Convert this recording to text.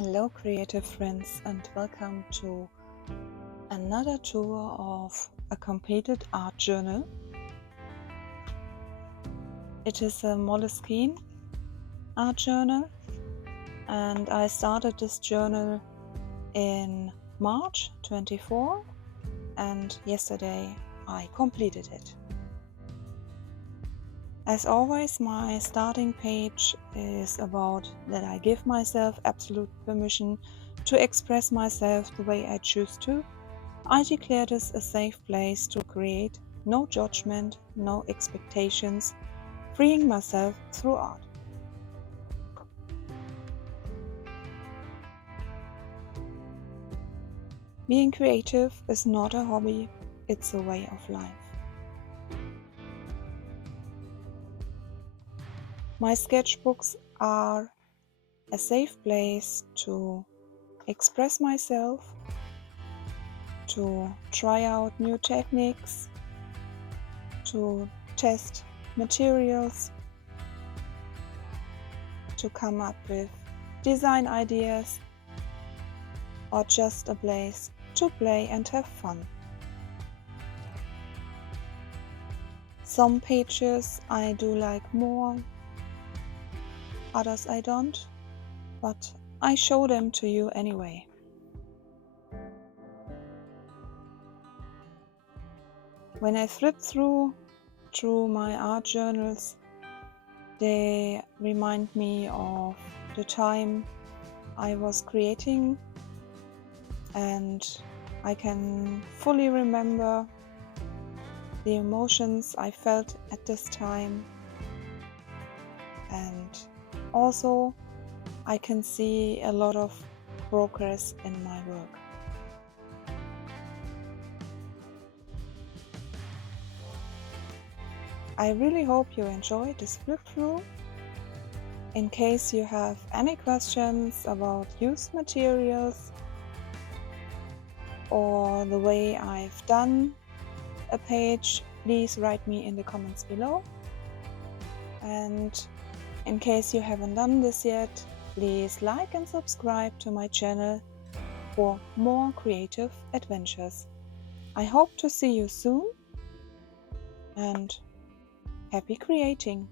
Hello creative friends, and welcome to another tour of a completed art journal. It is a Moleskine art journal, and I started this journal in March 24, and yesterday I completed it. As always, my starting page is about that I give myself absolute permission to express myself the way I choose to. I declare this a safe place to create, no judgment, no expectations, freeing myself through art. Being creative is not a hobby, it's a way of life. My sketchbooks are a safe place to express myself, to try out new techniques, to test materials, to come up with design ideas, or just a place to play and have fun. Some pages I do like more, others I don't, but I show them to you anyway. When I flip through my art journals, they remind me of the time I was creating, and I can fully remember the emotions I felt at this time, and also I can see a lot of progress in my work. I really hope you enjoyed this flip through. In case you have any questions about used materials or the way I've done a page, please write me in the comments below. And in case you haven't done this yet, please like and subscribe to my channel for more creative adventures. I hope to see you soon, and happy creating!